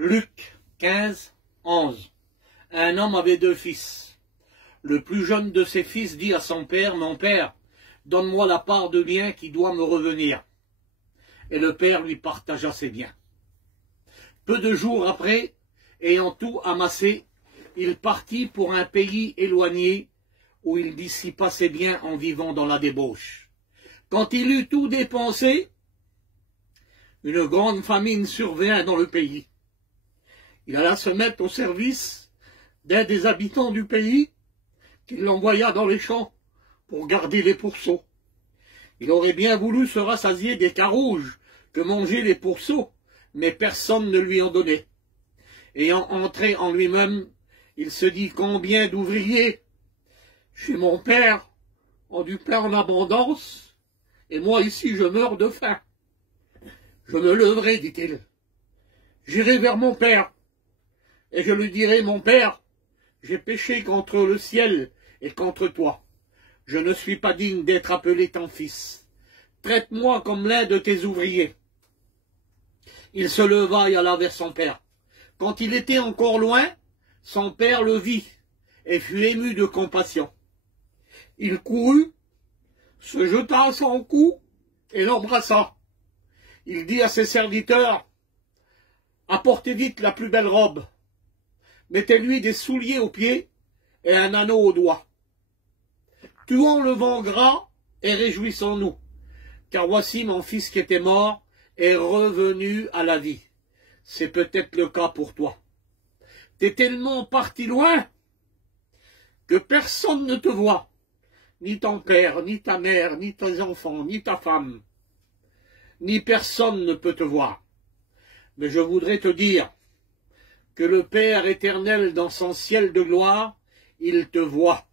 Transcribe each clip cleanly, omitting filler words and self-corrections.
Luc 15, 11. Un homme avait 2 fils. Le plus jeune de ses fils dit à son père, « Mon père, donne-moi la part de bien qui doit me revenir. » Et le père lui partagea ses biens. Peu de jours après, ayant tout amassé, il partit pour un pays éloigné où il dissipa ses biens en vivant dans la débauche. Quand il eut tout dépensé, une grande famine survint dans le pays. Il alla se mettre au service d'un des habitants du pays, qui l'envoya dans les champs pour garder les pourceaux. Il aurait bien voulu se rassasier des carouges que mangeaient les pourceaux, mais personne ne lui en donnait. Ayant entré en lui-même, il se dit, combien d'ouvriers chez mon père ont du pain en abondance, et moi ici je meurs de faim. Je me leverai, dit-il. J'irai vers mon père, et je lui dirai, mon père, j'ai péché contre le ciel et contre toi. Je ne suis pas digne d'être appelé ton fils. Traite-moi comme l'un de tes ouvriers. Il se leva et alla vers son père. Quand il était encore loin, son père le vit et fut ému de compassion. Il courut, se jeta à son cou et l'embrassa. Il dit à ses serviteurs, « Apportez vite la plus belle robe. Mettez-lui des souliers aux pieds et un anneau au doigt. Tuons le vent gras et réjouissons-nous, car voici mon fils qui était mort est revenu à la vie. C'est peut-être le cas pour toi. T'es tellement parti loin que personne ne te voit, ni ton père, ni ta mère, ni tes enfants, ni ta femme, ni personne ne peut te voir. Mais je voudrais te dire que le Père éternel dans son ciel de gloire, il te voit.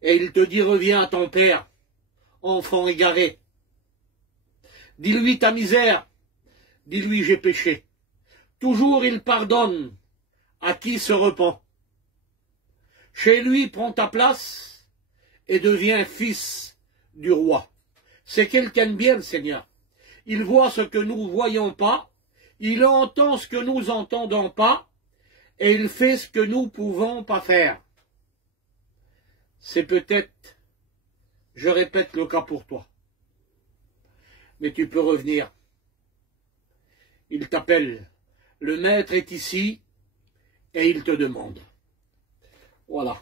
Et il te dit, reviens à ton Père, enfant égaré. Dis-lui ta misère, dis-lui j'ai péché. Toujours il pardonne à qui se repent. Chez lui, prends ta place et deviens fils du roi. C'est quelqu'un de bien, le Seigneur. Il voit ce que nous ne voyons pas, il entend ce que nous n'entendons pas, et il fait ce que nous ne pouvons pas faire. C'est peut-être, je répète, le cas pour toi. Mais tu peux revenir. Il t'appelle. Le maître est ici et il te demande. Voilà.